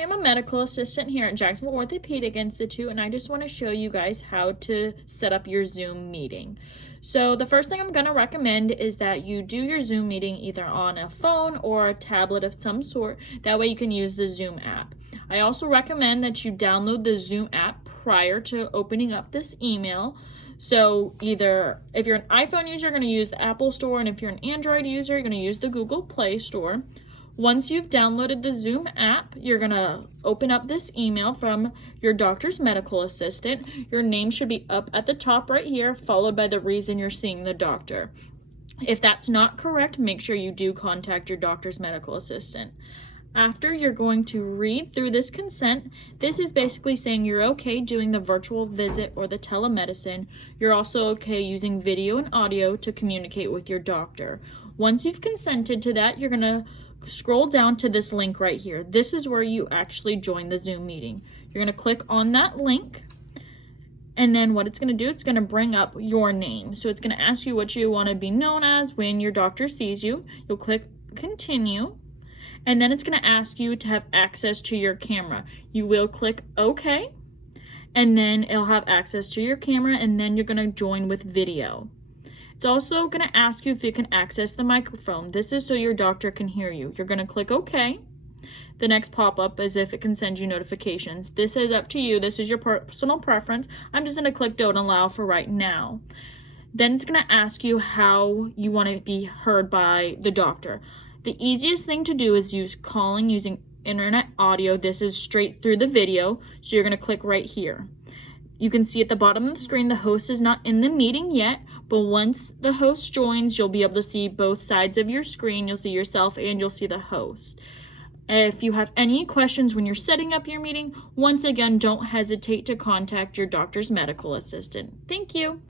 am a medical assistant here at Jacksonville Orthopedic Institute, and I just want to show you guys how to set up your Zoom meeting. So the first thing I'm going to recommend is that you do your Zoom meeting either on a phone or a tablet of some sort. That way you can use the Zoom app. I also recommend that you download the Zoom app prior to opening up this email. So either if you're an iPhone user, you're going to use the Apple Store, and if you're an Android user, you're going to use the Google Play Store. Once you've downloaded the Zoom app, you're going to open up this email from your doctor's medical assistant. Your name should be up at the top right here, followed by the reason you're seeing the doctor. If that's not correct, make sure you do contact your doctor's medical assistant. After, you're going to read through this consent. This is basically saying you're okay doing the virtual visit or the telemedicine. You're also okay using video and audio to communicate with your doctor. Once you've consented to that, you're going to scroll down to this link right here. This is where you actually join the Zoom meeting. You're going to click on that link, and then what it's going to do, it's going to bring up your name. So it's going to ask you what you want to be known as when your doctor sees you. You'll click continue, and then it's going to ask you to have access to your camera. You will click OK, and then it'll have access to your camera, and then you're going to join with video. It's also going to ask you if you can access the microphone. This is so your doctor can hear you. You're going to click OK. The next pop-up is if it can send you notifications. This is up to you. This is your personal preference. I'm just going to click Don't Allow for right now. Then it's going to ask you how you want to be heard by the doctor. The easiest thing to do is use calling using internet audio. This is straight through the video, so you're going to click right here. You can see at the bottom of the screen the host is not in the meeting yet, but once the host joins, you'll be able to see both sides of your screen. You'll see yourself and you'll see the host. If you have any questions when you're setting up your meeting, once again, don't hesitate to contact your doctor's medical assistant. Thank you.